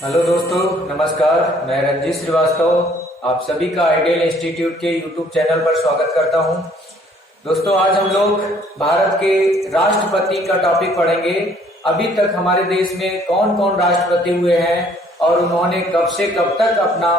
Hello दोस्तों, नमस्कार। मैं रंजीत श्रीवास्तव आप सभी का आइडियल इंस्टीट्यूट के यूट्यूब चैनल पर स्वागत करता हूं। दोस्तों, आज हम लोग भारत के राष्ट्रपति का टॉपिक पढ़ेंगे। अभी तक हमारे देश में कौन कौन राष्ट्रपति हुए हैं और उन्होंने कब से कब तक अपना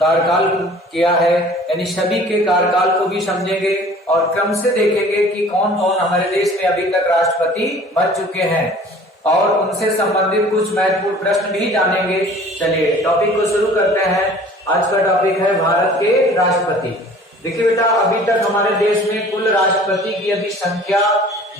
कार्यकाल किया है, यानी सभी के कार्यकाल को भी समझेंगे और क्रम से देखेंगे कि कौन कौन हमारे देश में अभी तक राष्ट्रपति बन चुके हैं और उनसे संबंधित कुछ महत्वपूर्ण प्रश्न भी जानेंगे। चलिए टॉपिक को शुरू करते हैं। आज का टॉपिक है भारत के राष्ट्रपति। देखिए बेटा, अभी तक हमारे देश में कुल राष्ट्रपति की यदि संख्या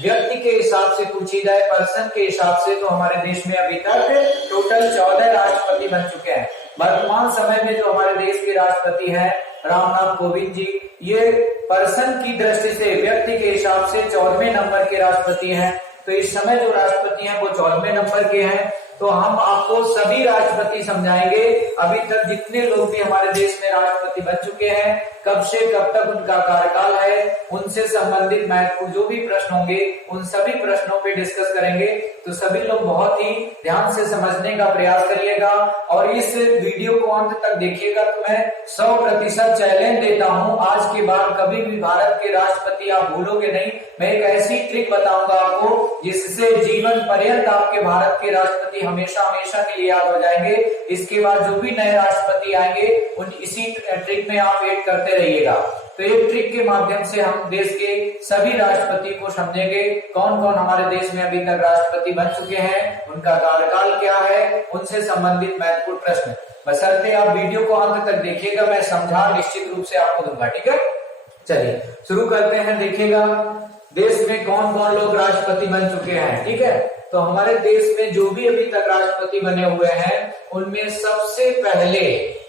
व्यक्ति के हिसाब से पूछी जाए, पर्सन के हिसाब से, तो हमारे देश में अभी तक टोटल 14 राष्ट्रपति बन चुके हैं। वर्तमान समय में जो हमारे देश के राष्ट्रपति हैं रामनाथ कोविंद जी, ये पर्सन की दृष्टि से, व्यक्ति के हिसाब से 14वें नंबर के राष्ट्रपति हैं। तो इस समय जो राष्ट्रपति हैं वो 14वें नंबर के हैं। तो हम आपको सभी राष्ट्रपति समझाएंगे, अभी तक जितने लोग भी हमारे देश में राष्ट्रपति बन चुके हैं, कब से कब तक उनका कार्यकाल है, उनसे संबंधित महत्वपूर्ण जो भी प्रश्न होंगे उन सभी प्रश्नों पे डिस्कस करेंगे। तो सभी लोग बहुत ही ध्यान से समझने का प्रयास करिएगा और इस वीडियो को अंत तक देखिएगा। तो मैं 100% चैलेंज देता हूं, आज के बाद कभी भी भारत के राष्ट्रपति आप भूलोगे नहीं। मैं एक ऐसी ट्रिक बताऊंगा आपको जिससे जीवन पर्यंत आपके भारत के राष्ट्रपति हमेशा हमेशा के लिए याद हो जाएंगे। इसके बाद जो भी नए राष्ट्रपति आएंगे उन इसी ट्रिक में आप ऐड करते रहिएगा। तो एक ट्रिक के माध्यम से हम देश के सभी राष्ट्रपति को समझेंगे, कौन कौन हमारे देश में अभी तक राष्ट्रपति बन चुके हैं, उनका कार्यकाल क्या है, उनसे संबंधित महत्वपूर्ण प्रश्न। बशर्ते आप वीडियो को अंत तक देखिएगा, मैं समझा निश्चित रूप से आपको दूंगा। ठीक है, चलिए शुरू करते हैं। देखिएगा देश में कौन कौन लोग राष्ट्रपति बन चुके हैं। ठीक है, तो हमारे देश में जो भी अभी तक राष्ट्रपति बने हुए हैं उनमें सबसे पहले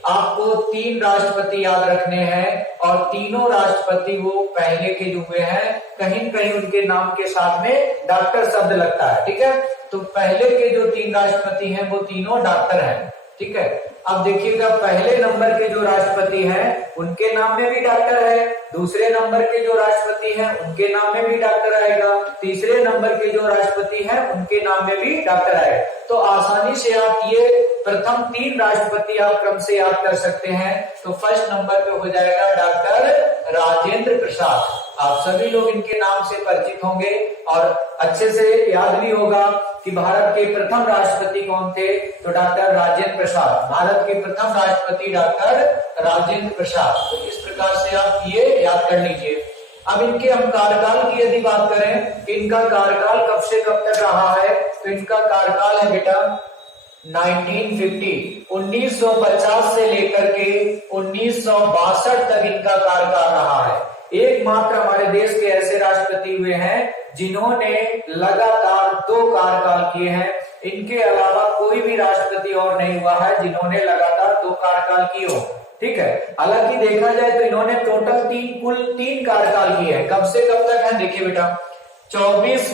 आपको 3 राष्ट्रपति याद रखने हैं और तीनों राष्ट्रपति वो पहले के जो हुए हैं, कहीं न कहीं उनके नाम के साथ में डॉक्टर शब्द लगता है। ठीक है, तो पहले के जो 3 राष्ट्रपति हैं वो तीनों डॉक्टर हैं। ठीक है, अब देखिएगा पहले नंबर के जो राष्ट्रपति हैं उनके नाम में भी डॉक्टर है, दूसरे नंबर के जो राष्ट्रपति हैं उनके नाम में भी डॉक्टर आएगा, तीसरे नंबर के जो राष्ट्रपति हैं उनके नाम में भी डॉक्टर आएगा। तो आसानी से आप ये प्रथम 3 राष्ट्रपति आप क्रम से याद कर सकते हैं। तो फर्स्ट नंबर पे हो जाएगा डॉक्टर राजेंद्र प्रसाद। आप सभी लोग इनके नाम से परिचित होंगे और अच्छे से याद भी होगा कि भारत के प्रथम राष्ट्रपति कौन थे। तो डॉक्टर राजेंद्र प्रसाद, भारत के प्रथम राष्ट्रपति डॉक्टर राजेंद्र प्रसाद। तो इस प्रकार से आप ये याद कर लीजिए। अब इनके हम कार्यकाल की यदि बात करें, इनका कार्यकाल कब से कब तक रहा है, तो इनका कार्यकाल है बेटा 1950 से लेकर के 1962 तक इनका कार्यकाल रहा है। एकमात्र हमारे देश के ऐसे राष्ट्रपति हुए हैं जिन्होंने लगातार 2 कार्यकाल किए हैं। इनके अलावा कोई भी राष्ट्रपति और नहीं हुआ है जिन्होंने लगातार 2 कार्यकाल किए हो। ठीक है, हालांकि देखा जाए तो इन्होंने टोटल कुल 3 कार्यकाल किए हैं। कब से कब तक है, देखिए बेटा 24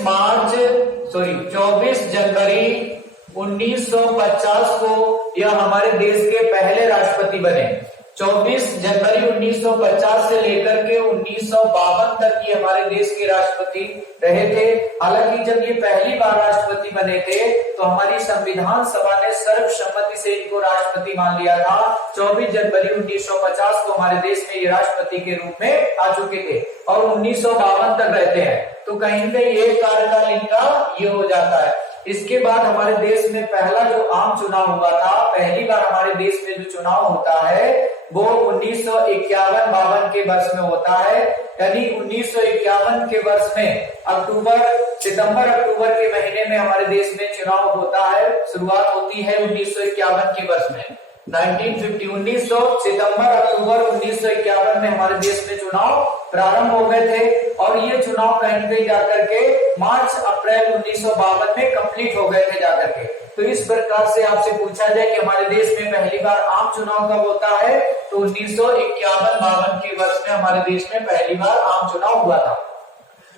जनवरी 1950 को यह हमारे देश के पहले राष्ट्रपति बने। 24 जनवरी 1950 से लेकर के 1952 तक ये हमारे देश के राष्ट्रपति रहे थे। हालांकि जब ये पहली बार राष्ट्रपति बने थे तो हमारी संविधान सभा ने सर्वसम्मति से इनको राष्ट्रपति मान लिया था। 24 जनवरी 1950 को हमारे देश में ये राष्ट्रपति के रूप में आ चुके थे और 1952 तक रहते हैं। तो कहीं न कहीं एक कार्यकाल इनका ये हो जाता है। इसके बाद हमारे देश में पहला जो आम चुनाव हुआ था, पहली बार हमारे देश में जो चुनाव होता है वो 1951-52 के वर्ष में होता है। यानी 1951 के वर्ष में सितंबर अक्टूबर के महीने में हमारे देश में चुनाव होता है। शुरुआत होती है 1951 के वर्ष में। 1950 सितंबर अक्टूबर 1951 में हमारे देश में चुनाव प्रारंभ हो गए थे और ये चुनाव कहीं न कहीं जाकर के मार्च अप्रैल 1952 में कंप्लीट हो गए थे जाकर के। तो इस प्रकार से आपसे पूछा जाए कि हमारे देश में पहली बार आम चुनाव कब होता है, तो 1951-52 के वर्ष में हमारे देश में पहली बार आम चुनाव हुआ था।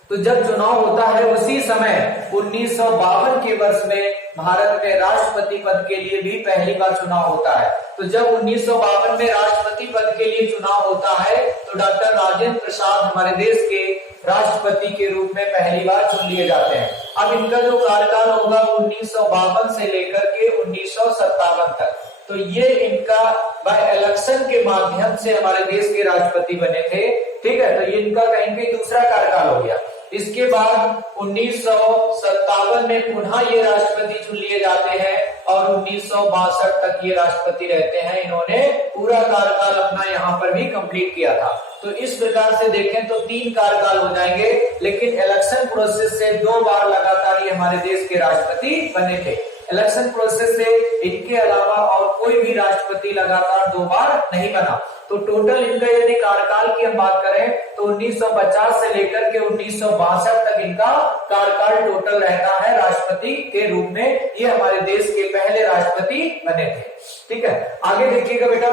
तो जब चुनाव होता है उसी समय 1952 के वर्ष में भारत में राष्ट्रपति पद के लिए भी पहली बार चुनाव होता है। तो जब 1952 में राष्ट्रपति पद के लिए चुनाव होता है तो डॉक्टर राजेंद्र प्रसाद हमारे देश के राष्ट्रपति के रूप में पहली बार चुन लिए जाते हैं। अब इनका जो कार्यकाल होगा 1952 से लेकर के 1957 तक। तो ये इनका बाय इलेक्शन के माध्यम से हमारे देश के राष्ट्रपति बने थे। ठीक है, तो ये इनका कहीं कहीं दूसरा कार्यकाल हो गया। इसके बाद 1957 में पुनः ये राष्ट्रपति चुन लिए जाते हैं और 1962 तक ये राष्ट्रपति रहते हैं। इन्होंने पूरा कार्यकाल अपना यहाँ पर भी कंप्लीट किया था। तो इस प्रकार से देखें तो 3 कार्यकाल हो जाएंगे, लेकिन इलेक्शन प्रोसेस से 2 बार लगातार ये हमारे देश के राष्ट्रपति बने थे। इलेक्शन प्रोसेस से इनके अलावा और कोई भी राष्ट्रपति लगातार 2 बार नहीं बना। तो टोटल इनका यदि कार्यकाल की हम बात करें तो 1950 से लेकर के 1962 तक इनका कार्यकाल टोटल रहता है राष्ट्रपति के रूप में। ये हमारे देश के पहले राष्ट्रपति बने थे। ठीक है, आगे देखिएगा बेटा,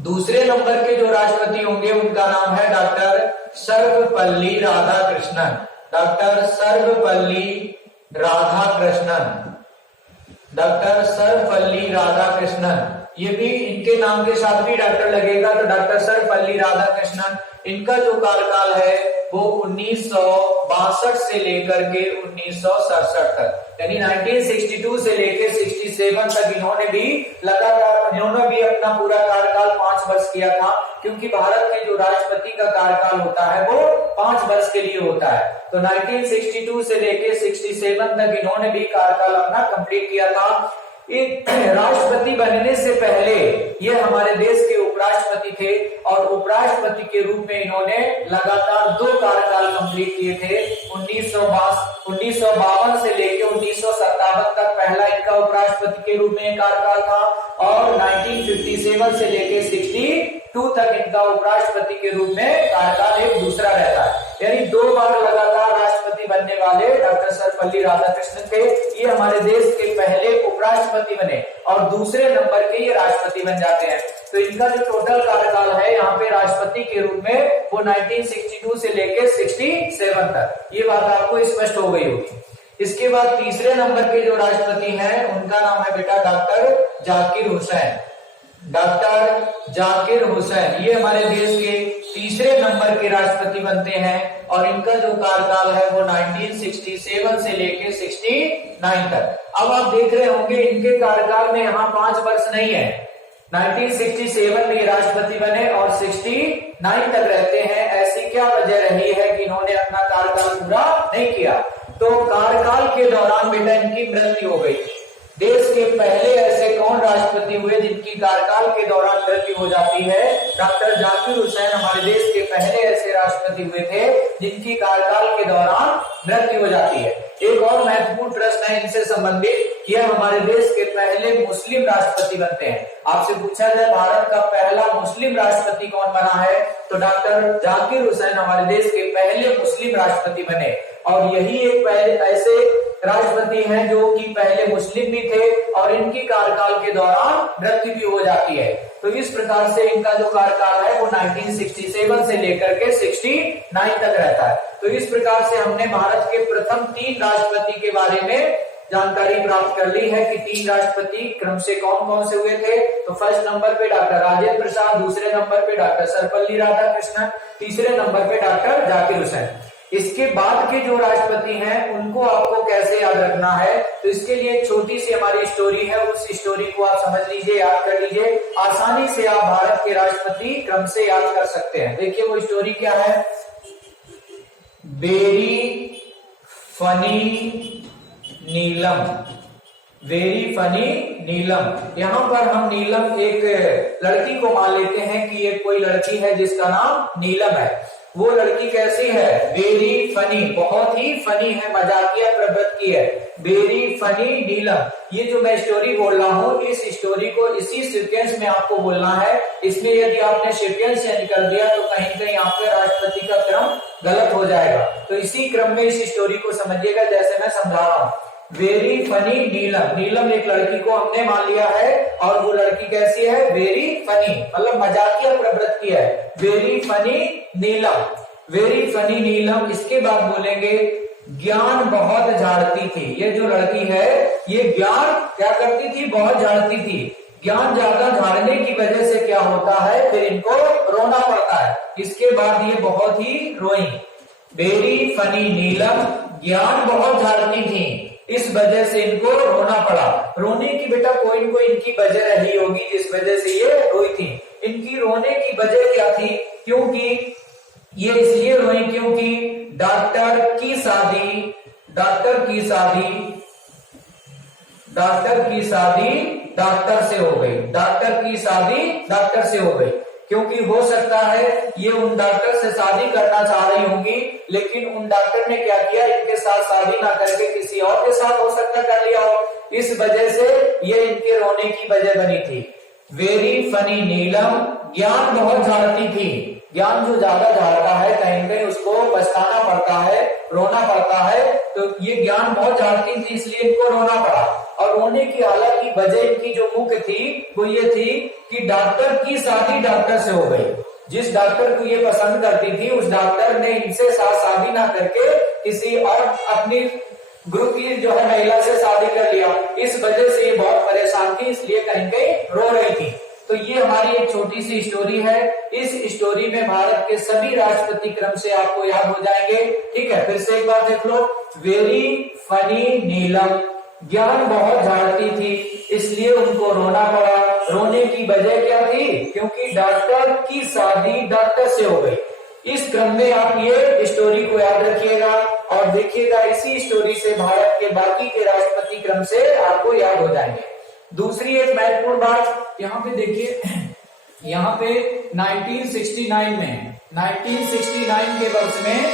दूसरे नंबर के जो राष्ट्रपति होंगे उनका नाम है doctor Sarvepalli Radhakrishnan. Doctor Sarvepalli Radhakrishnan, doctor Sarvepalli Radhakrishnan. ये भी इनके नाम के साथ भी डॉक्टर लगेगा, तो डॉक्टर सर्वपल्ली राधाकृष्णन। इनका जो कार्यकाल है वो 1962 से लेकर के 1967 तक, यानी 1962 से लेकर 67 तक इन्होंने भी लगातार इन्होंने भी अपना पूरा कार्यकाल 5 वर्ष किया था, क्योंकि भारत के जो राष्ट्रपति का कार्यकाल होता है वो 5 वर्ष के लिए होता है। तो 1962 से लेकर 67 तक इन्होंने भी कार्यकाल अपना कंप्लीट किया था। एक राष्ट्रपति बनने से पहले ये हमारे देश के उपराष्ट्रपति थे और उपराष्ट्रपति के रूप में इन्होंने लगातार 2 कार्यकाल कंप्लीट किए थे। 1952 से लेकर 1957 तक पहला इनका उपराष्ट्रपति के रूप में कार्यकाल था और 1957 से लेकर 62 तक इनका उपराष्ट्रपति के रूप में कार्यकाल एक दूसरा रहता है। यानी 2 बार लगातार राष्ट्रपति बनने वाले डॉक्टर सर्वपल्ली राधाकृष्णन थे। ये हमारे देश के पहले उपराष्ट्रपति बने और दूसरे नंबर के ये राष्ट्रपति बन जाते हैं। तो इनका जो टोटल कार्यकाल है यहाँ पे राष्ट्रपति के रूप में वो 1962 से लेकर 67 तक, ये बात आपको स्पष्ट हो गई होगी। इसके बाद तीसरे नंबर के जो राष्ट्रपति हैं उनका नाम है बेटा डॉक्टर जाकिर हुसैन। डॉक्टर जाकिर हुसैन ये हमारे देश के तीसरे नंबर के राष्ट्रपति बनते हैं और इनका जो कार्यकाल है वो 1967 से लेके 69 तक। अब आप देख रहे होंगे इनके कार्यकाल में यहाँ 5 वर्ष नहीं है। 1967 में राष्ट्रपति बने और 69 तक रहते हैं। ऐसी क्या वजह रही है कि इन्होंने अपना कार्यकाल पूरा नहीं किया? तो कार्यकाल के दौरान बेटा इनकी मृत्यु हो गई। देश के पहले ऐसे कौन राष्ट्रपति हुए जिनकी कार्यकाल के दौरान मृत्यु हो जाती है? डॉक्टर जाकिर हुसैन हमारे देश के पहले ऐसे राष्ट्रपति हुए थे जिनकी कार्यकाल के दौरान मृत्यु हो जाती है। एक और महत्वपूर्ण प्रश्न है इनसे संबंधित, यह हमारे देश के पहले मुस्लिम राष्ट्रपति बनते हैं। आपसे पूछा जाए भारत का पहला मुस्लिम राष्ट्रपति कौन बना है, तो डॉक्टर जाकिर हुसैन हमारे देश के पहले मुस्लिम राष्ट्रपति बने और यही एक पहले ऐसे राष्ट्रपति हैं जो कि पहले मुस्लिम भी थे और इनकी कार्यकाल के दौरान मृत्यु भी हो जाती है। तो इस प्रकार से इनका जो कार्यकाल है वो 1967 से लेकर के 69 तक रहता है। तो इस प्रकार से हमने भारत के प्रथम 3 राष्ट्रपति के बारे में जानकारी प्राप्त कर ली है कि 3 राष्ट्रपति क्रम से कौन कौन से हुए थे। तो फर्स्ट नंबर पे डॉक्टर राजेंद्र प्रसाद, दूसरे नंबर पे डॉक्टर सर्वपल्ली राधाकृष्णन, तीसरे नंबर पे डॉक्टर जाकिर हुसैन। इसके बाद के जो राष्ट्रपति हैं उनको आपको कैसे याद रखना है, तो इसके लिए एक छोटी सी हमारी स्टोरी है, उस स्टोरी को आप समझ लीजिए, याद कर लीजिए। आसानी से आप भारत के राष्ट्रपति क्रम से याद कर सकते हैं। देखिए वो स्टोरी क्या है। वेरी फनी नीलम, वेरी फनी नीलम। यहाँ पर हम नीलम एक लड़की को मान लेते हैं कि ये कोई लड़की है जिसका नाम नीलम है। वो लड़की कैसी है? वेरी फनी, बहुत ही फनी है, मजाकिया प्रवृत्ति है। वेरी फनी नीलम। ये जो मैं स्टोरी बोल रहा हूँ इस स्टोरी को इसी सीक्वेंस में आपको बोलना है। इसमें यदि आपने सीक्वेंस चेंज कर दिया तो कहीं कहीं आपके राष्ट्रपति का क्रम गलत हो जाएगा। तो इसी क्रम में इस स्टोरी को समझिएगा जैसे मैं समझा रहा हूँ। वेरी फनी नीलम, नीलम एक लड़की को हमने मान लिया है और वो लड़की कैसी है? वेरी फनी, मतलब मजाकिया प्रवृत्ति है। वेरी फनी नीलम, वेरी फनी नीलम। इसके बाद बोलेंगे ज्ञान बहुत झाड़ती थी। ये जो लड़की है ये ज्ञान क्या करती थी? बहुत झाड़ती थी। ज्ञान ज्यादा झाड़ने की वजह से क्या होता है? फिर इनको रोना पड़ता है। इसके बाद ये बहुत ही रोई। वेरी फनी नीलम, ज्ञान बहुत झाड़ती थी, इस वजह से इनको रोना पड़ा। रोने की बेटा कोई न कोई इनकी वजह रही होगी जिस वजह से ये रोई थी। इनकी रोने की वजह क्या थी? क्योंकि ये इसलिए रोई क्योंकि डॉक्टर की शादी डॉक्टर से हो गई। डॉक्टर की शादी डॉक्टर से हो गई, क्योंकि हो सकता है ये उन डॉक्टर से शादी करना चाह रही होंगी, लेकिन उन डॉक्टर ने क्या किया, इनके साथ शादी ना करके किसी और के साथ हो सकता कर लिया हो। इस वजह से ये इनके रोने की वजह बनी थी। वेरी फनी नीलम, ज्ञान बहुत झाड़ती थी। ज्ञान जो ज्यादा झाड़ता है कहीं न कहीं उसको पछताना पड़ता है, रोना पड़ता है। तो ये ज्ञान बहुत झाड़ती थी इसलिए इनको रोना पड़ा। और रोने की हालत की वजह इनकी जो मुख्य थी वो ये थी कि डॉक्टर की शादी डॉक्टर से हो गई। जिस डॉक्टर को ये पसंद करती थी उस डॉक्टर ने इनसे साथ शादी ना करके किसी और अपनी ग्रुप की जो है महिला से शादी कर लिया। इस वजह से ये बहुत परेशान थी, इसलिए कहीं कहीं रो रही थी। तो ये हमारी एक छोटी सी स्टोरी है। इस स्टोरी में भारत के सभी राष्ट्रपति क्रम से आपको याद हो जाएंगे। ठीक है, फिर से एक बार देख लो। वेरी फनी नीलम, ज्ञान बहुत झाड़ती थी इसलिए उनको रोना पड़ा। रोने की वजह क्या थी? क्योंकि डॉक्टर की शादी डॉक्टर से हो गई। इस क्रम में आप ये स्टोरी को याद रखिएगा और देखिएगा, इसी स्टोरी से भारत के बाकी के राष्ट्रपति क्रम से आपको याद हो जाएंगे। दूसरी एक महत्वपूर्ण बात यहाँ पे देखिए, यहाँ पे 1969 के वर्ष में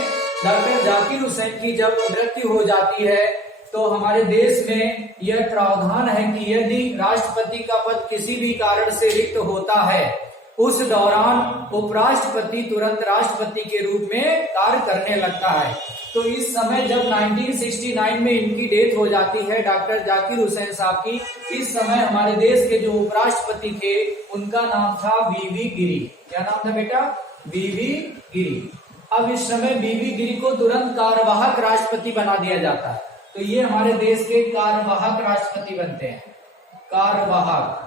डॉक्टर जाकिर हुसैन की जब मृत्यु हो जाती है तो हमारे देश में यह प्रावधान है कि यदि राष्ट्रपति का पद किसी भी कारण से रिक्त होता है उस दौरान उपराष्ट्रपति तुरंत राष्ट्रपति के रूप में कार्य करने लगता है। तो इस समय जब 1969 में इनकी डेथ हो जाती है डॉक्टर जाकिर हुसैन साहब की, इस समय हमारे देश के जो उपराष्ट्रपति थे उनका नाम था वीवी गिरी। क्या नाम था बेटा? वीवी गिरी। अब इस समय वीवी गिरी को तुरंत कार्यवाहक राष्ट्रपति बना दिया जाता है। तो ये हमारे देश के कार्यवाहक राष्ट्रपति बनते हैं। कार्यवाहक,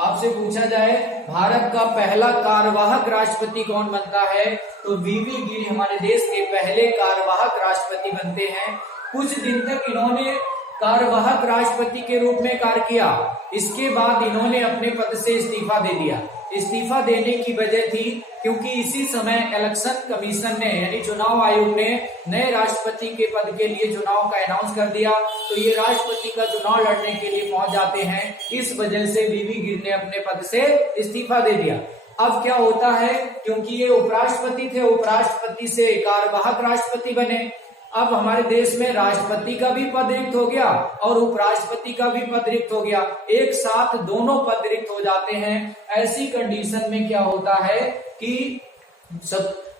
आपसे पूछा जाए भारत का पहला कार्यवाहक राष्ट्रपति कौन बनता है तो वीवी गिरी हमारे देश के पहले कार्यवाहक राष्ट्रपति बनते हैं। कुछ दिन तक इन्होंने कार्यवाहक राष्ट्रपति के रूप में कार्य किया। इसके बाद इन्होंने अपने पद से इस्तीफा दे दिया। इस्तीफा देने की वजह थी क्योंकि इसी समय इलेक्शन कमीशन ने यानी चुनाव आयोग ने नए राष्ट्रपति के पद के लिए चुनाव का अनाउंस कर दिया। तो ये राष्ट्रपति का चुनाव लड़ने के लिए पहुंच जाते हैं। इस वजह से वीवी गिरी ने अपने पद से इस्तीफा दे दिया। अब क्या होता है, क्योंकि ये उपराष्ट्रपति थे, उपराष्ट्रपति से कार्यवाहक राष्ट्रपति बने। अब हमारे देश में राष्ट्रपति का भी पद रिक्त हो गया और उपराष्ट्रपति का भी पद रिक्त हो गया। एक साथ दोनों पद रिक्त हो जाते हैं। ऐसी कंडीशन में क्या होता है कि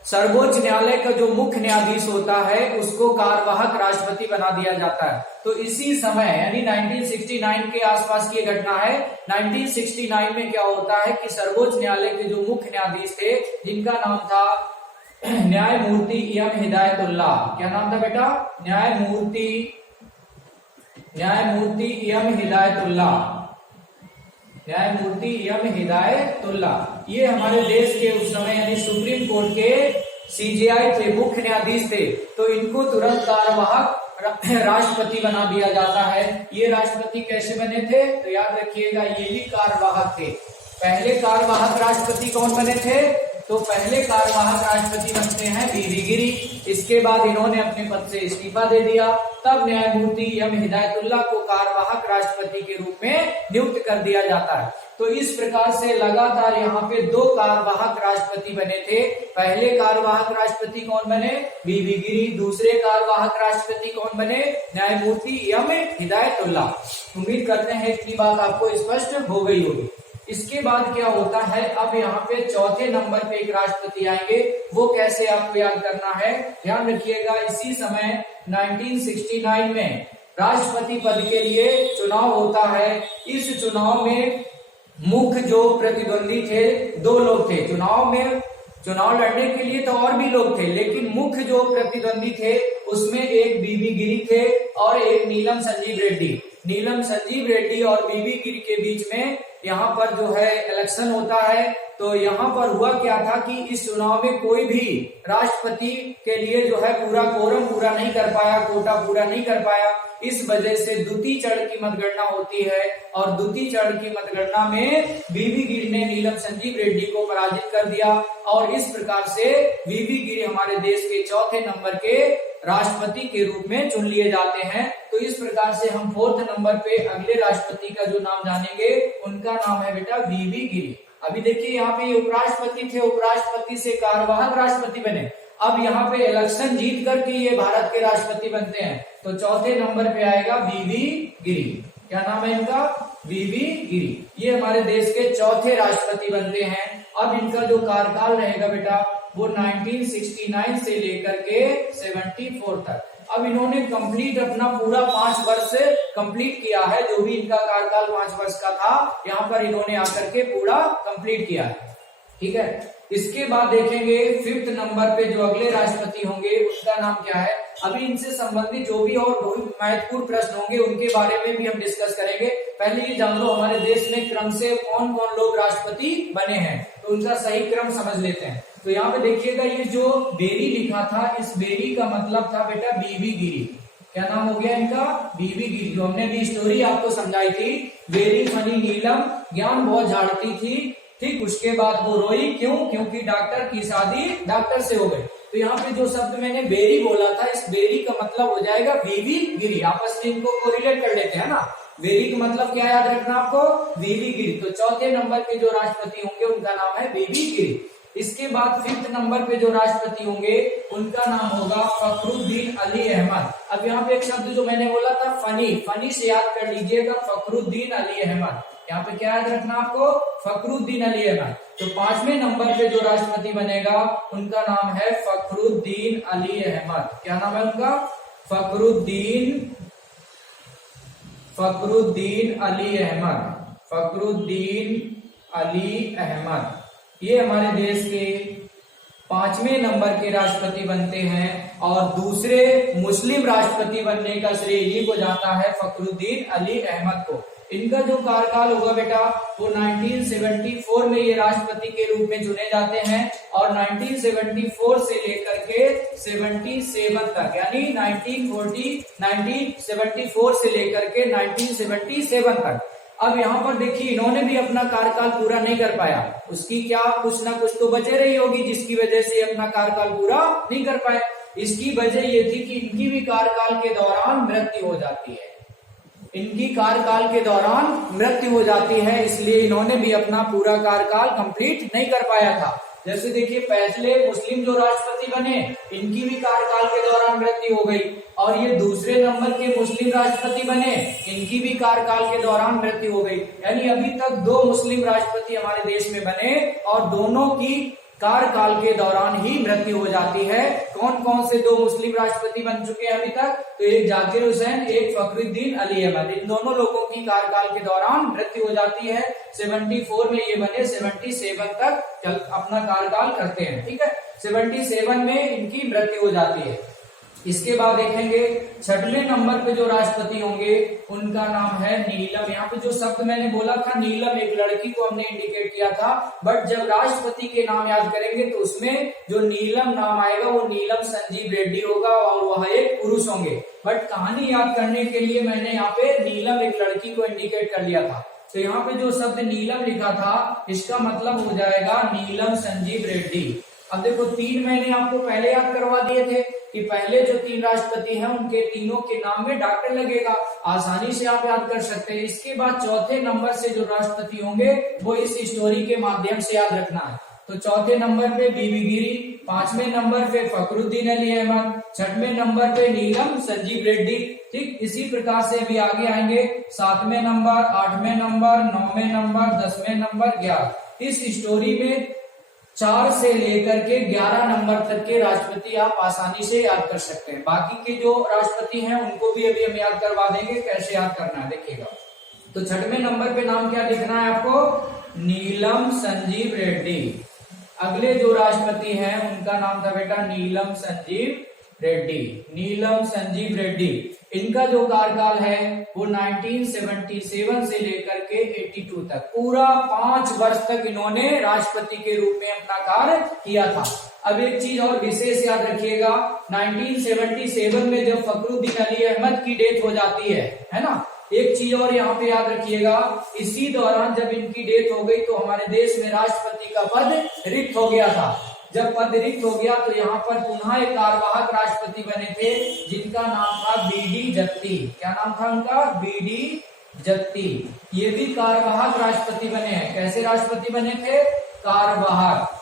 सर्वोच्च न्यायालय का जो मुख्य न्यायाधीश होता है उसको कार्यवाहक राष्ट्रपति बना दिया जाता है। तो इसी समय यानी 1969 के आसपास की घटना है। 1969 में क्या होता है कि सर्वोच्च न्यायालय के जो मुख्य न्यायाधीश थे जिनका नाम था न्यायमूर्ति एम हिदायतुल्ला। क्या नाम था बेटा? न्यायमूर्ति एम हिदायतुल्ला। न्यायमूर्ति एम हिदायतुल्ला ये हमारे देश के उस समय यानी सुप्रीम कोर्ट के सीजेआई थे, मुख्य न्यायाधीश थे। तो इनको तुरंत कार्यवाहक राष्ट्रपति बना दिया जाता है। ये राष्ट्रपति कैसे बने थे तो याद रखिएगा, ये भी कार्यवाहक थे। पहले कार्यवाहक राष्ट्रपति कौन बने थे तो पहले कार्यवाहक राष्ट्रपति बनते हैं वीवी गिरी। इसके बाद इन्होंने अपने पद से इस्तीफा दे दिया। तब न्यायमूर्ति एम हिदायतुल्ला को कार्यवाहक राष्ट्रपति के रूप में नियुक्त कर दिया जाता है। तो इस प्रकार से लगातार यहाँ पे दो कार्यवाहक राष्ट्रपति बने थे। पहले कार्यवाहक राष्ट्रपति कौन बने? वीवी गिरी। दूसरे कार्यवाहक राष्ट्रपति कौन बने? न्यायमूर्ति एम हिदायतुल्ला। उम्मीद करते हैं इतनी बात आपको स्पष्ट हो गई होगी। इसके बाद क्या होता है, अब यहाँ पे चौथे नंबर पे एक राष्ट्रपति आएंगे। वो कैसे आपको याद करना है, ध्यान रखिएगा। इसी समय 1969 में राष्ट्रपति पद के लिए चुनाव होता है। इस चुनाव में मुख्य जो प्रतिद्वंदी थे दो लोग थे। चुनाव लड़ने के लिए तो और भी लोग थे, लेकिन मुख्य जो प्रतिद्वंदी थे उसमें एक वीवी गिरी थे और एक नीलम संजीव रेड्डी। नीलम संजीव रेड्डी और बीबी गिरी के बीच में यहाँ पर जो है इलेक्शन होता है। तो यहाँ पर हुआ क्या था कि इस चुनाव में कोई भी राष्ट्रपति के लिए जो है पूरा कोरम पूरा नहीं कर पाया, कोटा पूरा नहीं कर पाया। इस वजह से द्वितीय चरण की मतगणना होती है और द्वितीय चरण की मतगणना में बीबी गिरी ने नीलम संजीव रेड्डी को पराजित कर दिया और इस प्रकार से बीबी गिरी हमारे देश के चौथे नंबर के राष्ट्रपति के रूप में चुन लिए जाते हैं। तो इस प्रकार से हम 4th नंबर पे अगले राष्ट्रपति का जो नाम जानेंगे उनका नाम है बेटा बीबी गिरी। अभी देखिए यहाँ पे उपराष्ट्रपति थे, उपराष्ट्रपति से कार्यवाहक राष्ट्रपति बने। अब यहाँ पे इलेक्शन जीत करके ये भारत के राष्ट्रपति बनते हैं। तो चौथे नंबर पे आएगा बीबी गिरी। क्या नाम है इनका? बीबी गिरी। ये हमारे देश के चौथे राष्ट्रपति बनते हैं। अब इनका जो कार्यकाल रहेगा बेटा वो 1969 से लेकर के 74 तक। अब इन्होंने कंप्लीट अपना पूरा 5 वर्ष कंप्लीट किया है। जो भी इनका कार्यकाल 5 वर्ष का था यहाँ पर इन्होंने आकर के पूरा कंप्लीट किया है। ठीक है, इसके बाद देखेंगे 5th नंबर पे जो अगले राष्ट्रपति होंगे उनका नाम क्या है। अभी इनसे संबंधित जो भी और महत्वपूर्ण प्रश्न होंगे उनके बारे में भी हम डिस्कस करेंगे। पहले ये जान लो हमारे देश में क्रम से कौन कौन लोग राष्ट्रपति बने हैं, तो उनका सही क्रम समझ लेते हैं। तो यहाँ पे देखिएगा ये जो बेरी लिखा था, इस बेरी का मतलब था बेटा बीबी गिरी। क्या नाम हो गया इनका? बीबी गिरी। जो हमने भी स्टोरी आपको समझाई थी, वेरी फनी नीलम ज्ञान बहुत झाड़ती थी। ठीक, उसके बाद वो रोई क्यों? क्योंकि डॉक्टर की शादी डॉक्टर से हो गई। तो यहाँ पे जो शब्द मैंने बेरी बोला था, इस बेरी का मतलब हो जाएगा बीबी गिरी। आपस में इनको कोरिलेट कर लेते हैं ना। बेरी का मतलब क्या याद रखना आपको? बीबी गिरी। तो चौथे नंबर के जो राष्ट्रपति होंगे उनका नाम है बीबी गिरी। इसके बाद 5th नंबर पे जो राष्ट्रपति होंगे उनका नाम होगा फखरुद्दीन अली अहमद। अब यहाँ पे एक शब्द जो मैंने बोला था फनी, फनी से याद कर लीजिएगा फखरुद्दीन अली अहमद। यहाँ पे क्या याद रखना आपको? फखरुद्दीन अली अहमद। तो 5वें नंबर पे जो राष्ट्रपति बनेगा उनका नाम है फखरुद्दीन अली अहमद। क्या नाम है उनका? फखरुद्दीन अली अहमद। फखरुद्दीन अली अहमद ये हमारे देश के 5वें नंबर के राष्ट्रपति बनते हैं और दूसरे मुस्लिम राष्ट्रपति बनने का श्रेय इन्हीं को जाता है, फखरुद्दीन अली अहमद को। इनका जो कार्यकाल होगा बेटा वो 1974 में ये राष्ट्रपति के रूप में चुने जाते हैं और 1974 से लेकर के 77 तक, यानी 1974 से लेकर के 1977 तक। अब यहाँ पर देखिए इन्होंने भी अपना कार्यकाल पूरा नहीं कर पाया। उसकी क्या कुछ ना कुछ तो वजह रही होगी जिसकी वजह से अपना कार्यकाल पूरा नहीं कर पाए। इसकी वजह ये थी कि इनकी भी कार्यकाल के दौरान मृत्यु हो जाती है। इनकी कार्यकाल के दौरान मृत्यु हो जाती है, इसलिए इन्होंने भी अपना पूरा कार्यकाल कंप्लीट नहीं कर पाया था। जैसे देखिए पहले मुस्लिम जो राष्ट्रपति बने इनकी भी कार्यकाल के दौरान मृत्यु हो गई और ये दूसरे नंबर के मुस्लिम राष्ट्रपति बने, इनकी भी कार्यकाल के दौरान मृत्यु हो गई। यानी अभी तक 2 मुस्लिम राष्ट्रपति हमारे देश में बने और दोनों की कार्यकाल के दौरान ही मृत्यु हो जाती है। कौन कौन से 2 मुस्लिम राष्ट्रपति बन चुके हैं अभी तक? तो एक जाकिर हुसैन, एक फखरुद्दीन अली अहमद। इन दोनों लोगों की कार्यकाल के दौरान मृत्यु हो जाती है। 74 में ये बने, 77 तक अपना कार्यकाल करते हैं। ठीक है, 77 में इनकी मृत्यु हो जाती है। इसके बाद देखेंगे 6वें नंबर पे जो राष्ट्रपति होंगे उनका नाम है नीलम। यहाँ पे जो शब्द मैंने बोला था नीलम, एक लड़की को हमने इंडिकेट किया था, बट जब राष्ट्रपति के नाम याद करेंगे तो उसमें जो नीलम नाम आएगा वो नीलम संजीव रेड्डी होगा और वह एक पुरुष होंगे। बट कहानी याद करने के लिए मैंने यहाँ पे नीलम एक लड़की को इंडिकेट कर लिया था। तो यहाँ पे जो शब्द नीलम लिखा था इसका मतलब हो जाएगा नीलम संजीव रेड्डी। अब देखो 3 मैंने आपको पहले याद करवा दिए थे कि पहले जो 3 राष्ट्रपति हैं उनके तीनों के नाम में डॉक्टर लगेगा, आसानी से आप याद कर सकते हैं। इसके बाद चौथे नंबर से जो राष्ट्रपति होंगे वो इस स्टोरी के माध्यम से याद रखना है। तो चौथे नंबर पे बीबी गिरी, 5वें नंबर पे फखरुद्दीन अली अहमद, 6वें नंबर पे नीलम संजीव रेड्डी। ठीक, इसी प्रकार से अभी आगे आएंगे 7वें नंबर, 8वें नंबर, 9वें नंबर, 10वें नंबर, 11। इस स्टोरी में 4 से लेकर के 11 नंबर तक के राष्ट्रपति आप आसानी से याद कर सकते हैं। बाकी के जो राष्ट्रपति हैं उनको भी अभी हम याद करवा देंगे कैसे याद करना है, देखिएगा। तो 6वें नंबर पे नाम क्या लिखना है आपको? नीलम संजीव रेड्डी। अगले जो राष्ट्रपति हैं उनका नाम था बेटा नीलम संजीव रेड्डी, नीलम संजीव रेड्डी। इनका जो कार्यकाल है वो 1977 से लेकर के 82 तक, पूरा 5 वर्ष तक इन्होंने राष्ट्रपति के रूप में अपना कार्य किया था। अब एक चीज और विशेष याद रखिएगा, 1977 में जब फखरुद्दीन अली अहमद की डेथ हो जाती है ना, एक चीज और यहाँ पे याद रखिएगा, इसी दौरान जब इनकी डेथ हो गई तो हमारे देश में राष्ट्रपति का पद रिक्त हो गया था। जब पद रिक्त हो गया तो यहाँ पर पुनः एक कार्यवाहक राष्ट्रपति बने थे जिनका नाम था बीडी जत्ती। क्या नाम था उनका? बीडी जत्ती। ये भी कार्यवाहक राष्ट्रपति बने हैं। कैसे राष्ट्रपति बने थे? कार्यवाहक।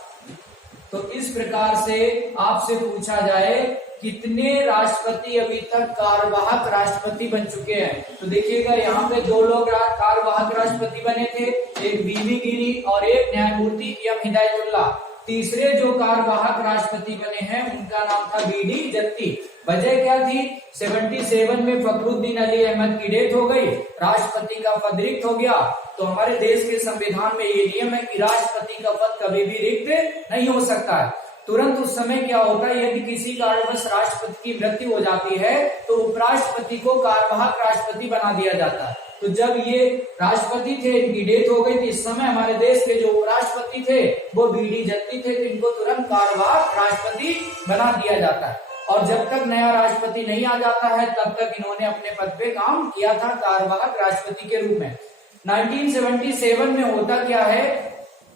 तो इस प्रकार से आपसे पूछा जाए कितने राष्ट्रपति अभी तक कार्यवाहक राष्ट्रपति बन चुके हैं, तो देखिएगा यहाँ पे 2 लोग कार्यवाहक राष्ट्रपति बने थे, एक बीबी गिरी और एक न्यायमूर्ति एम हिदायतुल्लाह। तीसरे जो कार्यवाहक राष्ट्रपति बने हैं उनका नाम था बीडी जत्ती। वजह क्या थी? 77 में फखरुद्दीन अली अहमद की डेथ हो गई, राष्ट्रपति का पद रिक्त हो गया। तो हमारे देश के संविधान में ये नियम है कि राष्ट्रपति का पद कभी भी रिक्त नहीं हो सकता है। तुरंत उस समय क्या होता है, यदि किसी कारणवश राष्ट्रपति की मृत्यु हो जाती है तो उपराष्ट्रपति को कार्यवाहक राष्ट्रपति बना दिया जाता है। तो जब ये राष्ट्रपति थे, इनकी डेथ हो गई, तो इस समय हमारे देश के जो उपराष्ट्रपति थे वो बीडी जत्ती थे, तो इनको तुरंत कार्यवाहक राष्ट्रपति बना दिया जाता है। और जब तक नया राष्ट्रपति नहीं आ जाता है तब तक इन्होंने अपने पद पे काम किया था कार्यवाहक राष्ट्रपति के रूप में। 1977 में होता क्या है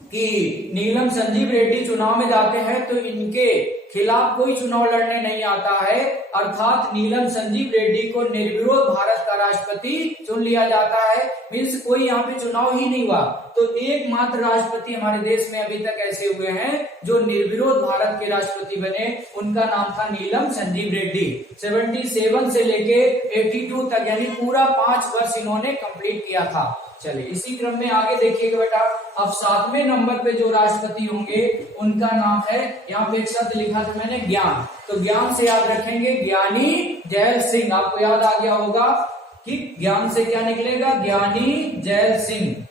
कि नीलम संजीव रेड्डी चुनाव में जाते हैं तो इनके खिलाफ कोई चुनाव लड़ने नहीं आता है, अर्थात नीलम संजीव रेड्डी को निर्विरोध भारत का राष्ट्रपति चुन लिया जाता है। मीन्स कोई यहाँ पे चुनाव ही नहीं हुआ। तो एकमात्र राष्ट्रपति हमारे देश में अभी तक ऐसे हुए हैं जो निर्विरोध भारत के राष्ट्रपति बने, उनका नाम था नीलम संजीव रेड्डी। 77 से लेके 82 तक यानी पूरा 5 वर्ष इन्होंने कंप्लीट किया था। चलिए इसी क्रम में आगे देखिएगा बेटा, अब 7वें नंबर पे जो राष्ट्रपति होंगे उनका नाम है, यहाँ पे एक शब्द लिखा था मैंने, ज्ञान। तो ज्ञान से याद रखेंगे ज्ञानी जैल सिंह। आपको याद आ गया होगा कि ज्ञान से क्या निकलेगा? ज्ञानी जैल सिंह।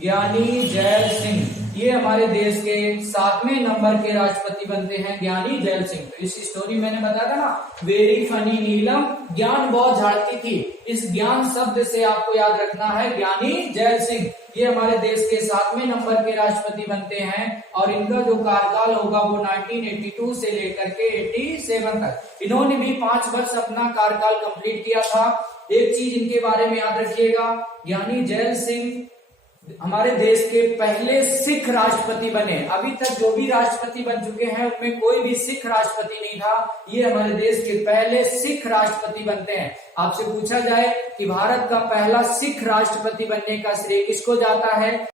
ज्ञानी जैल सिंह ये हमारे देश के 7वें नंबर के राष्ट्रपति बनते हैं, ज्ञानी जैल सिंह। तो इस स्टोरी मैंने बताया था ना, वेरी फनी नीलम, ज्ञान बहुत झाड़ती थी। इस ज्ञान शब्द से आपको याद रखना है ज्ञानी जैल सिंह। ये हमारे देश के 7वें नंबर के राष्ट्रपति बनते हैं और इनका जो कार्यकाल होगा वो 1982 से लेकर के 87 तक। इन्होंने भी 5 वर्ष अपना कार्यकाल कंप्लीट किया था। एक चीज इनके बारे में याद रखिएगा, ज्ञानी जैल सिंह हमारे देश के पहले सिख राष्ट्रपति बने। अभी तक जो भी राष्ट्रपति बन चुके हैं उनमें कोई भी सिख राष्ट्रपति नहीं था, ये हमारे देश के पहले सिख राष्ट्रपति बनते हैं। आपसे पूछा जाए कि भारत का पहला सिख राष्ट्रपति बनने का श्रेय किसको जाता है?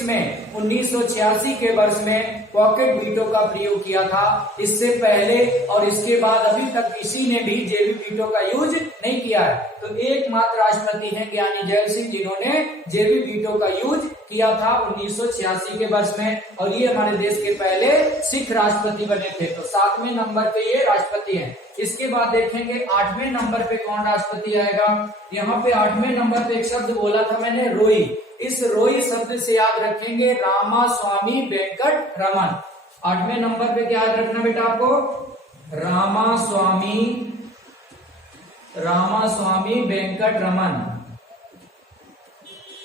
में 1986 के वर्ष में पॉकेट वीटो का प्रयोग किया था। इससे पहले और इसके बाद अभी तक किसी ने भी जेबी वीटो का यूज नहीं किया है। तो एकमात्र राष्ट्रपति हैं ज्ञानी जैल सिंह जिन्होंने जेबी वीटो का यूज किया था 1986 के वर्ष में, और ये हमारे देश के पहले सिख राष्ट्रपति बने थे। तो 7वें नंबर पे ये राष्ट्रपति हैं। इसके बाद देखेंगे 8वें नंबर पे कौन राष्ट्रपति आएगा। यहाँ पे 8वें नंबर पे एक शब्द बोला था मैंने, रोई। इस रोई शब्द से याद रखेंगे रामास्वामी वेंकट रमन। 8वें नंबर पे क्या याद रखना बेटा आपको? रामास्वामी वेंकट रमन।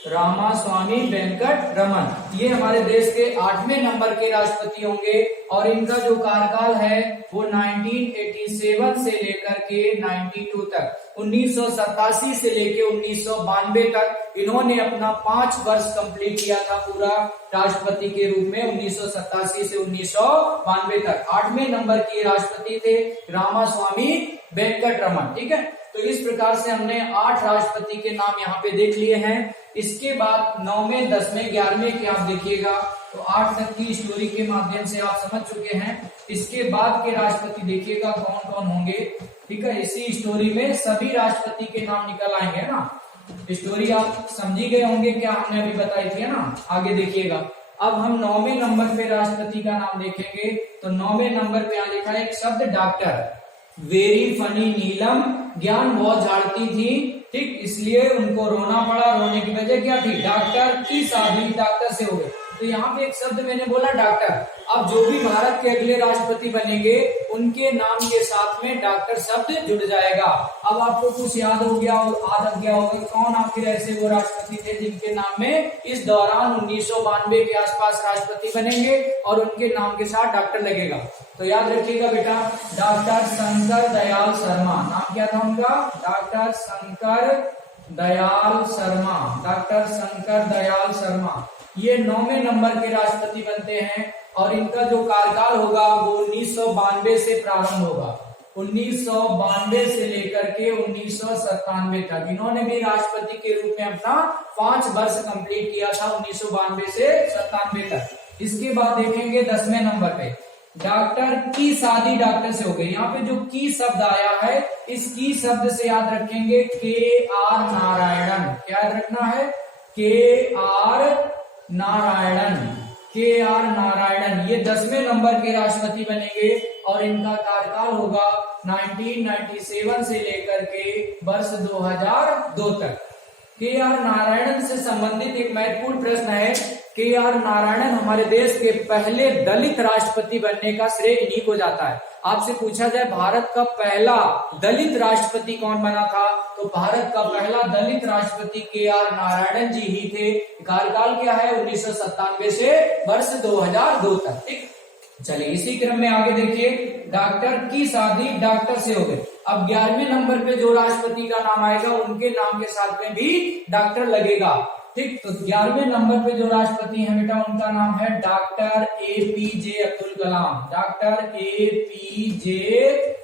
रामास्वामी वेंकट रमन ये हमारे देश के 8वें नंबर के राष्ट्रपति होंगे और इनका जो कार्यकाल है वो 1987 से लेकर के 92 तक, 1987 से लेके 1992 तक इन्होंने अपना 5 वर्ष कंप्लीट किया था पूरा राष्ट्रपति के रूप में, 1987 से 1992 तक। 8वें नंबर के राष्ट्रपति थे रामास्वामी वेंकट रमन। ठीक है, तो इस प्रकार से हमने 8 राष्ट्रपति के नाम यहाँ पे देख लिए हैं। इसके बाद 9वें 10वें 11वें के आप देखिएगा तो 8 तक की स्टोरी के माध्यम से आप समझ चुके हैं। इसके बाद के राष्ट्रपति देखिएगा कौन कौन होंगे। ठीक है, इसी स्टोरी में सभी राष्ट्रपति के नाम निकल आएंगे ना। स्टोरी आप समझी गए होंगे क्या हमने अभी बताई थी ना। आगे देखिएगा अब हम 9वें नंबर पे राष्ट्रपति का नाम देखेंगे। तो 9वें नंबर पे यहाँ लिखा है एक शब्द डॉक्टर। वेरी फनी नीलम, ज्ञान बहुत झाड़ती थी, ठीक, इसलिए उनको रोना पड़ा। रोने की वजह क्या थी? डॉक्टर की शादी डॉक्टर से हो गई। तो यहाँ पे एक शब्द मैंने बोला डॉक्टर। अब जो भी भारत के अगले राष्ट्रपति बनेंगे उनके नाम के साथ में डॉक्टर शब्द जुड़ जाएगा। अब आपको कुछ याद हो गया और याद गया होगा कौन आखिर ऐसे वो राष्ट्रपति थे जिनके नाम में इस दौरान 1992 के आसपास राष्ट्रपति बनेंगे और उनके नाम के साथ डॉक्टर लगेगा। तो याद रखिएगा बेटा, डॉक्टर शंकर दयाल शर्मा। नाम क्या था उनका? डॉक्टर शंकर दयाल शर्मा। डॉक्टर शंकर दयाल शर्मा ये 9वें नंबर के राष्ट्रपति बनते हैं और इनका जो कार्यकाल होगा वो 1992 से प्रारंभ होगा। 1992 से लेकर के 1997 तक इन्होंने भी राष्ट्रपति के रूप में अपना 5 वर्ष कंप्लीट किया था, 1992 से 97 तक। इसके बाद देखेंगे 10वें नंबर पे, डॉक्टर की शादी डॉक्टर से हो गई। यहाँ पे जो की शब्द आया है, इस की शब्द से याद रखेंगे KR नारायणन। क्या याद रखना है? KR नारायणन। KR नारायणन ये 10वें नंबर के राष्ट्रपति बनेंगे और इनका कार्यकाल होगा 1997 से लेकर के वर्ष 2002 तक। KR नारायणन से संबंधित एक महत्वपूर्ण प्रश्न है। KR नारायणन हमारे देश के पहले दलित राष्ट्रपति बनने का श्रेय इन्हीं को जाता है। आपसे पूछा जाए भारत का पहला दलित राष्ट्रपति कौन बना था, तो भारत का पहला दलित राष्ट्रपति KR नारायणन जी ही थे। कार्यकाल क्या है? 1997 से वर्ष 2002 तक। ठीक, चलिए इसी क्रम में आगे देखिए, डॉक्टर की शादी डॉक्टर से हो गई। अब 11वें नंबर पे जो राष्ट्रपति का नाम आएगा उनके नाम के साथ में भी डॉक्टर लगेगा। ठीक, तो 11वें नंबर पे जो राष्ट्रपति हैं बेटा उनका नाम है doctor APJ Abdul Kalam. Doctor APJ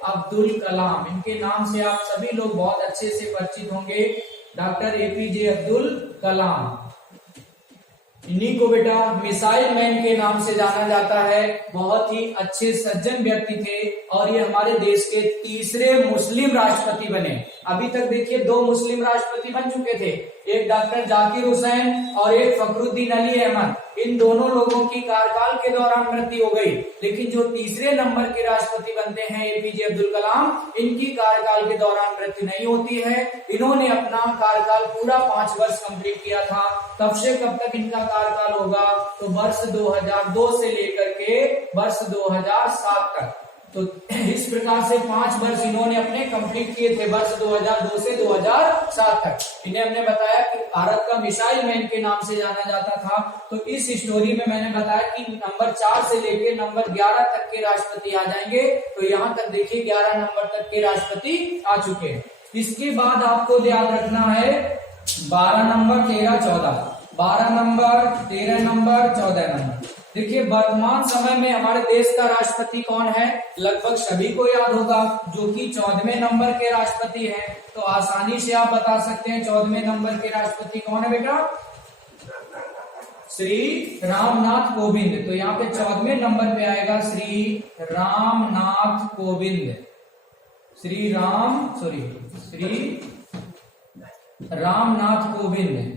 Abdul Kalam, इनके नाम से आप सभी लोग बहुत अच्छे से परिचित होंगे। डॉक्टर APJ अब्दुल कलाम, इन्हीं को बेटा मिसाइल मैन के नाम से जाना जाता है। बहुत ही अच्छे सज्जन व्यक्ति थे और ये हमारे देश के तीसरे मुस्लिम राष्ट्रपति बने। अभी तक देखिए 2 मुस्लिम राष्ट्रपति बन चुके थे, एक डॉक्टर जाकिर हुसैन और एक फखरुद्दीन अली अहमद। इन दोनों लोगों की कार्यकाल के दौरान मृत्यु हो गई, लेकिन जो तीसरे नंबर के राष्ट्रपति बनते हैं APJ अब्दुल कलाम, इनकी कार्यकाल के दौरान मृत्यु नहीं होती है। इन्होंने अपना कार्यकाल पूरा 5 वर्ष कंप्लीट किया था। कब से कब तक इनका कार्यकाल होगा? तो वर्ष 2002 से लेकर के वर्ष 2007 तक। तो इस प्रकार से 5 वर्ष इन्होंने अपने कंप्लीट किए थे, वर्ष 2002 से 2007 तक। इन्हें हमने बताया कि भारत का मिसाइल मैन के नाम से जाना जाता था। तो इस स्टोरी में मैंने बताया कि नंबर 4 से लेकर नंबर 11 तक के राष्ट्रपति आ जाएंगे। तो यहाँ तक देखिए 11 नंबर तक के राष्ट्रपति आ चुके हैं। इसके बाद आपको याद रखना है 12 नंबर, 13, 14, 12 नंबर, 13 नंबर, 14 नंबर। देखिए वर्तमान समय में हमारे देश का राष्ट्रपति कौन है? लगभग सभी को याद होगा, जो कि 14वें नंबर के राष्ट्रपति हैं। तो आसानी से आप बता सकते हैं 14वें नंबर के राष्ट्रपति कौन है बेटा? श्री रामनाथ कोविंद। तो यहाँ पे 14वें नंबर पे आएगा श्री रामनाथ कोविंद। श्री रामनाथ कोविंद।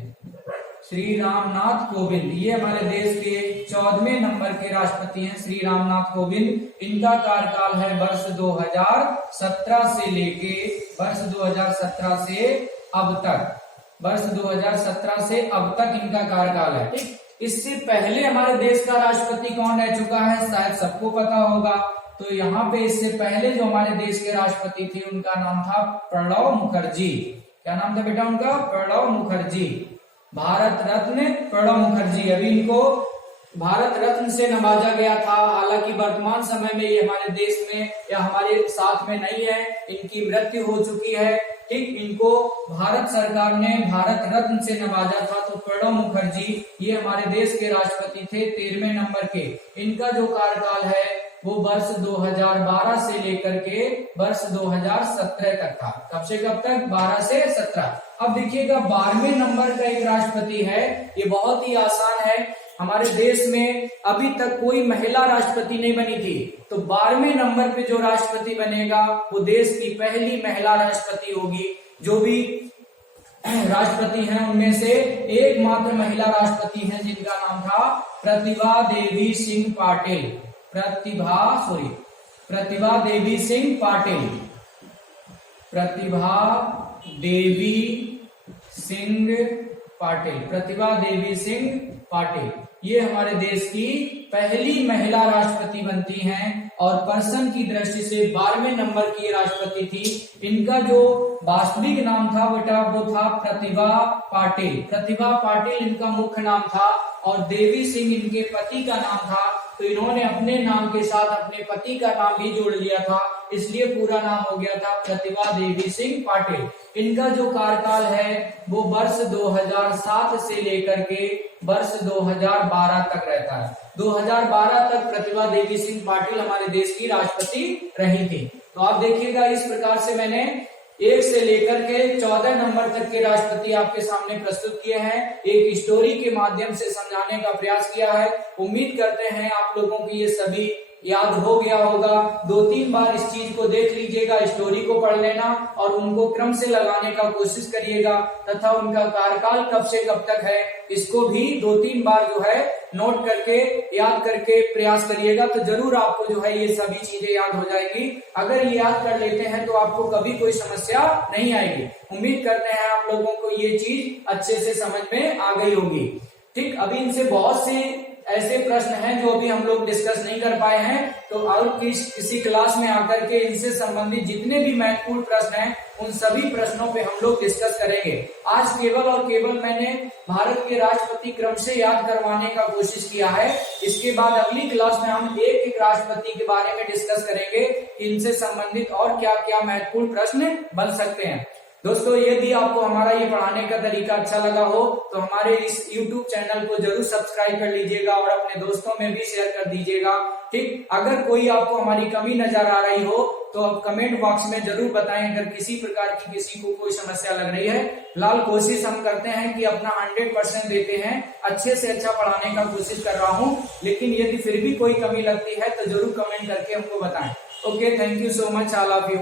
श्री रामनाथ कोविंद ये हमारे देश के 14वें नंबर के राष्ट्रपति हैं, श्री रामनाथ कोविंद। इनका कार्यकाल है वर्ष 2017 से लेके वर्ष 2017 से अब तक, वर्ष 2017 से अब तक इनका कार्यकाल है। ठीक, इससे पहले हमारे देश का राष्ट्रपति कौन रह चुका है शायद सबको पता होगा। तो यहाँ पे इससे पहले जो हमारे देश के राष्ट्रपति थे उनका नाम था प्रणब मुखर्जी। क्या नाम था बेटा उनका? प्रणब मुखर्जी, भारत रत्न प्रणब मुखर्जी। अभी इनको भारत रत्न से नवाजा गया था। हालांकि वर्तमान समय में ये हमारे देश में या हमारे साथ में नहीं है, इनकी मृत्यु हो चुकी है। ठीक, इनको भारत सरकार ने भारत रत्न से नवाजा था। तो प्रणब मुखर्जी ये हमारे देश के राष्ट्रपति थे 13वें नंबर के। इनका जो कार्यकाल है वो वर्ष 2012 से लेकर के वर्ष 2017 तक था। कब से कब तक? 12 से 17। अब देखिएगा 12वें नंबर का एक राष्ट्रपति है, ये बहुत ही आसान है। हमारे देश में अभी तक कोई महिला राष्ट्रपति नहीं बनी थी। तो 12वें नंबर पे जो राष्ट्रपति बनेगा वो देश की पहली महिला राष्ट्रपति होगी। जो भी राष्ट्रपति हैं उनमें से एकमात्र महिला राष्ट्रपति हैं जिनका नाम था प्रतिभा देवी सिंह पाटिल। प्रतिभा देवी सिंह पाटिल। प्रतिभा देवी सिंह पाटिल। प्रतिभा देवी सिंह पाटिल ये हमारे देश की पहली महिला राष्ट्रपति बनती हैं और पर्सन की दृष्टि से 12वें नंबर की राष्ट्रपति थी। इनका जो वास्तविक नाम था बेटा वो था प्रतिभा पाटिल। प्रतिभा पाटिल इनका मुख्य नाम था और देवी सिंह इनके पति का नाम था, तो इन्होंने अपने नाम के साथ अपने पति का नाम भी जोड़ लिया था, इसलिए पूरा नाम हो गया था प्रतिभा देवी सिंह पाटिल। इनका जो कार्यकाल है वो वर्ष 2007 से लेकर के वर्ष 2012 तक रहता है। 2012 तक प्रतिभा देवी सिंह पाटिल हमारे देश की राष्ट्रपति रही थी। तो आप देखिएगा इस प्रकार से मैंने 1 से लेकर के 14 नंबर तक के राष्ट्रपति आपके सामने प्रस्तुत किए हैं, एक स्टोरी के माध्यम से समझाने का प्रयास किया है। उम्मीद करते हैं आप लोगों को ये सभी याद हो गया होगा। 2-3 बार इस चीज को देख लीजिएगा, स्टोरी को पढ़ लेना और उनको क्रम से लगाने का कोशिश करिएगा तथा उनका कार्यकाल कब से कब तक है इसको भी 2-3 बार जो है नोट करके याद करके प्रयास करिएगा, तो जरूर आपको जो है ये सभी चीजें याद हो जाएगी। अगर ये याद कर लेते हैं तो आपको कभी कोई समस्या नहीं आएगी। उम्मीद करते हैं आप लोगों को ये चीज अच्छे से समझ में आ गई होगी। ठीक, अभी इनसे बहुत से ऐसे प्रश्न हैं जो अभी हम लोग डिस्कस नहीं कर पाए हैं, तो और किसी क्लास में आकर के इनसे संबंधित जितने भी महत्वपूर्ण प्रश्न हैं उन सभी प्रश्नों पे हम लोग डिस्कस करेंगे। आज केवल और केवल मैंने भारत के राष्ट्रपति क्रम से याद करवाने का कोशिश किया है। इसके बाद अगली क्लास में हम एक एक राष्ट्रपति के बारे में डिस्कस करेंगे कि इनसे संबंधित और क्या क्या महत्वपूर्ण प्रश्न बन सकते हैं। दोस्तों, यदि आपको हमारा ये पढ़ाने का तरीका अच्छा लगा हो तो हमारे इस YouTube चैनल को जरूर सब्सक्राइब कर लीजिएगा और अपने दोस्तों में भी शेयर कर दीजिएगा। ठीक, अगर कोई आपको हमारी कमी नजर आ रही हो तो आप कमेंट बॉक्स में जरूर बताएं। अगर किसी प्रकार की किसी को कोई समस्या लग रही है, फिलहाल कोशिश हम करते हैं कि अपना 100% देते हैं, अच्छे से अच्छा पढ़ाने का कोशिश कर रहा हूँ, लेकिन यदि फिर भी कोई कमी लगती है तो जरूर कमेंट करके हमको बताएं। Okay, thank you so much, I love you.